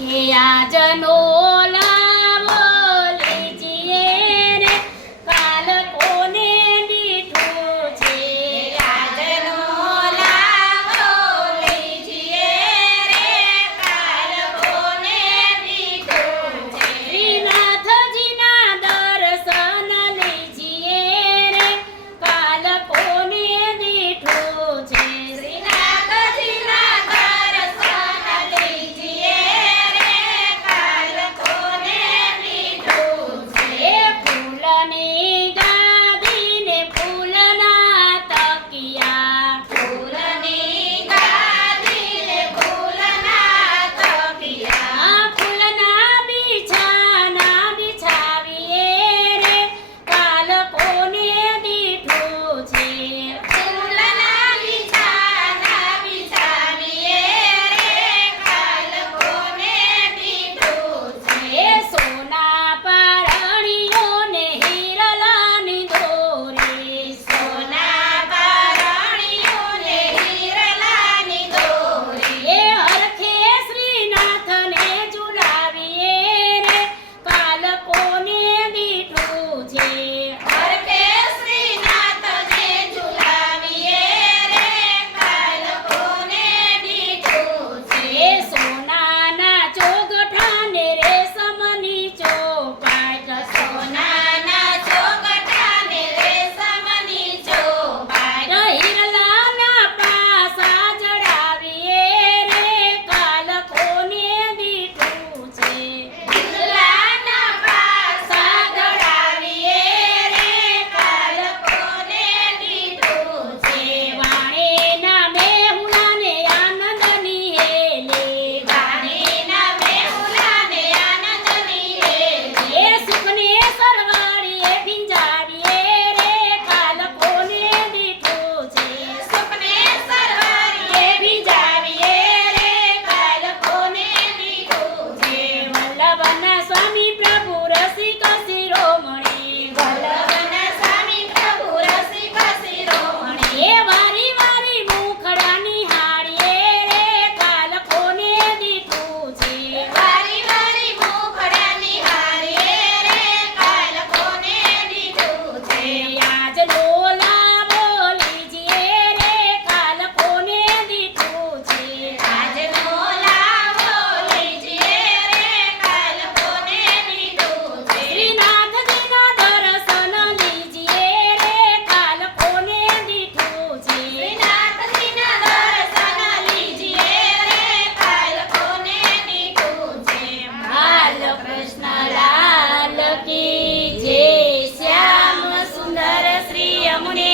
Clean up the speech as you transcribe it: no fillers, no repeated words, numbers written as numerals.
કે આજનો લાવો લીજીએ રે કાલ કોને દીઠું છે આજનો લાવો લીજીએ રે કાલ કોને દીઠું છે શ્રીનાથજીના દર્શન લીજીએ રે કાલ કોને દીઠું છે શ્રીનાથજીના દર્શન લીજીએ રે કાલ કોને દીઠું છે ફૂલની ગાદીને ફૂલના તકિયા ફૂલની ગાદીને ફૂલના તકિયા ફૂલના બિછાના બિછાવીએ રે કાલ કોને દીઠું છે ફૂલના બિછાના બિછાવીએ રે કાલ કોને દીઠું છે સોના પારણીઓને હિરલાની દોરી સોના પારણીઓને હિરલાની દોરી એ હરખે શ્રીનાથને ઝુલાવીએ રે કાલ કોને દીઠું છે હરખે શ્રીનાથને ઝુલાવીએ રે કાલ કોને દીઠું છે સોનાના ચોગઠાને રેશમની ચોપાટ સોનાના ચોગઠાને રેશમની ચોપાટ હિરલાના પાસા જડાવીએ રે કાલ કોને દીઠું છે હિરલાના પાસા જડાવીએ રે કાલ કોને દીઠું છે વાણીના મેહુલાને આનંદની હેલે વાણીના મેહુલાને આનંદની હેલે એ સુખને સરવાળીએ ભીંજાવીએ રે કાલ કોને દીઠું છે સુખને સરવાળીએ ભીંજાવીએ રે કાલ કોને દીઠું છે વલ્લભના સ્વામી પ્રભુ રસિક શિરોમણી વલ્લભના સ્વામી પ્રભુ રસિક શિરોમણી એ વારી વારી મુખડા નિહાળીએ રે કાલ કોને દીઠું છે વારી વારી મુખડા નિહાળીએ રે કાલ કોને દીઠું છે આજનો લાવો લીજીએ રે કાલ કોને દીઠું છે આજનો લાવો લીજીએ રે કાલ કોને દીઠું છે શ્રીનાથજીના દર્શન લીજીએ રે કાલ કોને દીઠું છે શ્રીનાથજીના દર્શન લીજીએ રે કાલ કોને દીઠું છે બાલ કૃષ્ણ લાલ કી જય શ્યામ સુંદર શ્રી યમુને